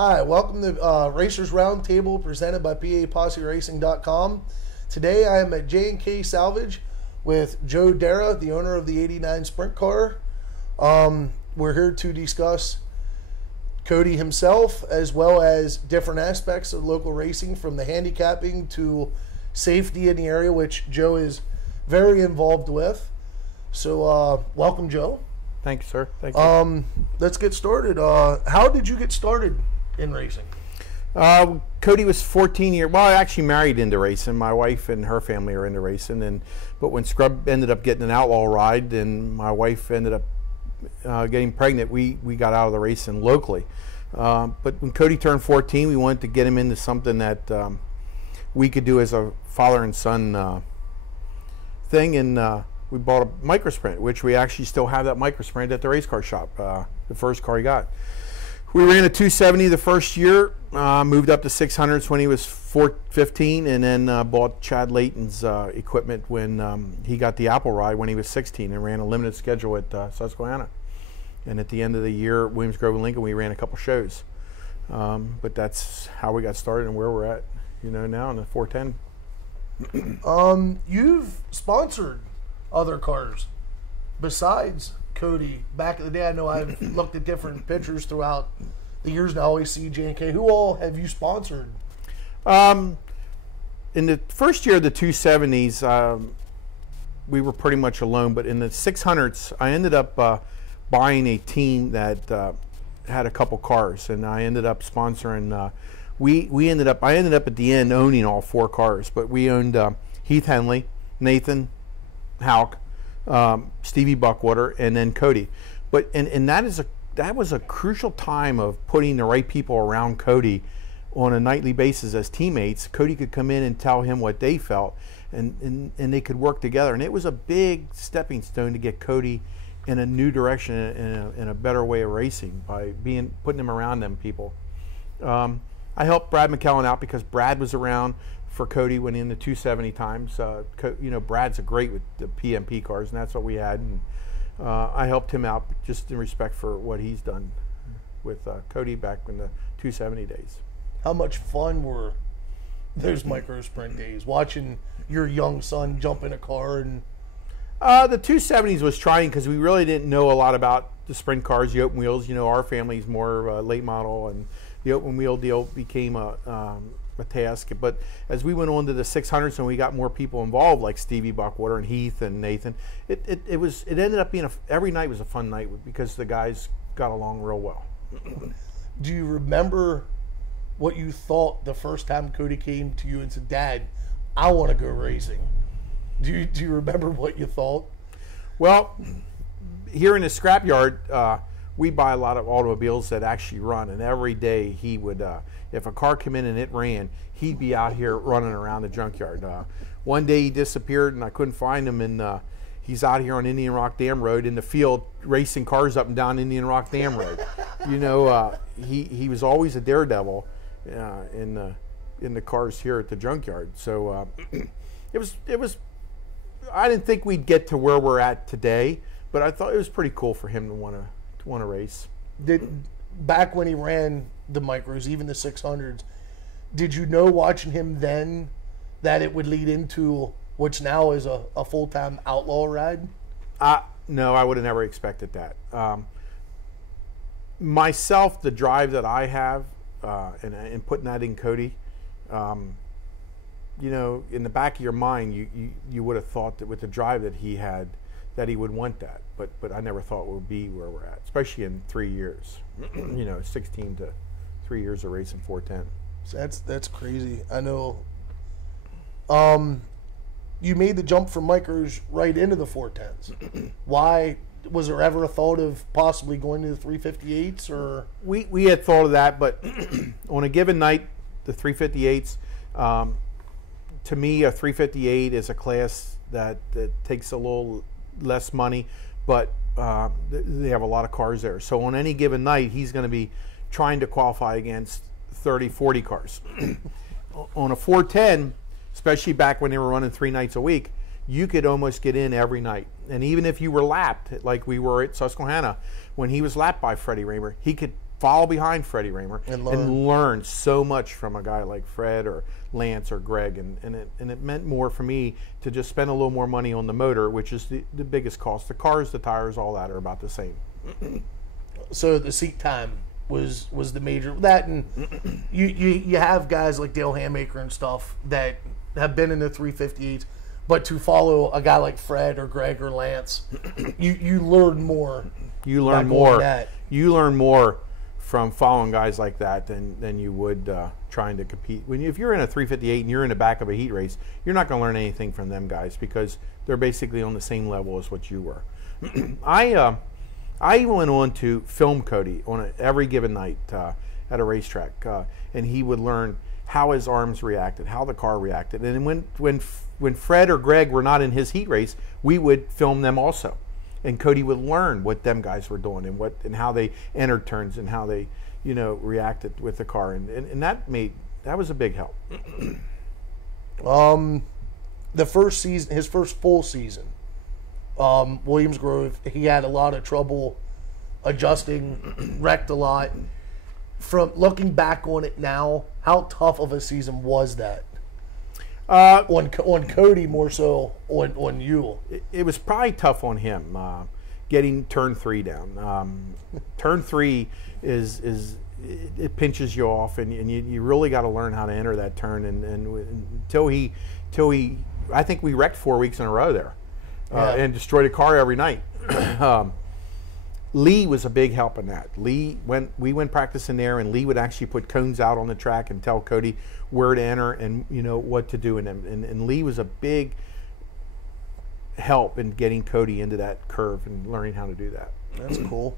Hi, welcome to Racers Roundtable presented by PAPosseRacing.com. Today I am at J&K Salvage with Joe Darrah, the owner of the 89 Sprint car. We're here to discuss Cody himself as well as different aspects of local racing, from the handicapping to safety in the area, which Joe is very involved with. So welcome, Joe. Thank you, sir. Thank you. Let's get started. How did you get started in racing? Cody was 14 years. Well, I actually married into racing. My wife and her family are into racing, but when Scrub ended up getting an Outlaw ride, and my wife ended up getting pregnant, we got out of the racing locally. But when Cody turned 14, we wanted to get him into something that we could do as a father and son thing, and we bought a microsprint, which we actually still have that microsprint at the race car shop, the first car he got. We ran a 270 the first year, moved up to 600s when he was 15, and then bought Chad Layton's equipment when he got the Apple ride when he was 16, and ran a limited schedule at Susquehanna. And at the end of the year, Williams Grove and Lincoln, we ran a couple shows. But that's how we got started and where we're at, now in the 410. You've sponsored other cars besides Cody. Back in the day, I know I've looked at different pictures throughout the years, and I always see J&K. Who all have you sponsored? In the first year of the 270s, we were pretty much alone, but in the 600s, I ended up buying a team that had a couple cars, and I ended up sponsoring. I ended up at the end owning all 4 cars, but we owned Heath Henley, Nathan Houck, Stevie Buckwater, and then Cody. But and that was a crucial time of putting the right people around Cody on a nightly basis as teammates. Cody could come in and tell him what they felt, and they could work together. And it was a big stepping stone to get Cody in a new direction, in a better way of racing, by putting him around them people. I helped Brad McKellen out because Brad was around for Cody when in the 270 times. Brad's great with the PMP cars, and that's what we had. And I helped him out just in respect for what he's done with Cody back in the 270 days. How much fun were those micro sprint days, watching your young son jump in a car? And the 270s was trying because we really didn't know a lot about the sprint cars, the open wheels. Our family's more late model, and the open wheel deal became a task. But as we went on to the 600s and we got more people involved, like Stevie Buckwater and Heath and Nathan, it ended up being every night was a fun night because the guys got along real well. Do you remember what you thought the first time Cody came to you and said, "Dad, I want to go racing"? Do you remember what you thought? Well, here in the scrapyard, we buy a lot of automobiles that actually run, and every day he would, if a car came in and it ran, he'd be out here running around the junkyard. One day he disappeared and I couldn't find him, and he's out here on Indian Rock Dam Road in the field racing cars up and down Indian Rock Dam Road. He was always a daredevil in the cars here at the junkyard. So it was. I didn't think we'd get to where we're at today, but I thought it was pretty cool for him to want to race. Back when he ran the micros, even the 600s, did you know, watching him then, that it would lead into what's now is a full-time Outlaw ride? No, I would have never expected that. Myself, the drive that I have, and putting that in Cody, in the back of your mind, you would have thought that with the drive that he had, that he would want that. But I never thought it would be where we're at, especially in 3 years. 16 to 3 years of racing 410. So that's crazy. I know. You made the jump from micros right into the 410s. Why? Was there ever a thought of possibly going to the 358s? Or we had thought of that, but on a given night, the 358s. To me, a 358 is a class that takes a little less money, but they have a lot of cars there. So on any given night, he's going to be trying to qualify against 30, 40 cars. On a 410, especially back when they were running 3 nights a week, you could almost get in every night. And even if you were lapped, like we were at Susquehanna, when he was lapped by Freddie Raymer, he could follow behind Freddie Raymer And learn so much from a guy like Fred or Lance or Greg, and it meant more for me to just spend a little more money on the motor, which is the biggest cost. The cars, the tires, all that are about the same. So the seat time was the major that, and you have guys like Dale Hammaker and stuff that have been in the 358s, but to follow a guy like Fred or Greg or Lance, you learn more. You learn more. You learn more from following guys like that than you would trying to compete. If you're in a 358 and you're in the back of a heat race, you're not going to learn anything from them guys because they're basically on the same level as what you were. I went on to film Cody on every given night at a racetrack, and he would learn how his arms reacted, how the car reacted. And when Fred or Greg were not in his heat race, we would film them also. And Cody would learn what them guys were doing and how they entered turns and how they, reacted with the car. And that was a big help. The first season, his first full season, Williams Grove, he had a lot of trouble adjusting, wrecked a lot. From looking back on it now, how tough of a season was that? On Cody more so on you. It was probably tough on him getting turn 3 down. Turn 3 it pinches you off, and you really got to learn how to enter that turn. And until he, I think we wrecked 4 weeks in a row there, and destroyed a car every night. Lee was a big help in that. We went practicing there, and Lee would actually put cones out on the track and tell Cody where to enter and what to do in them. And Lee was a big help in getting Cody into that curve and learning how to do that. That's cool.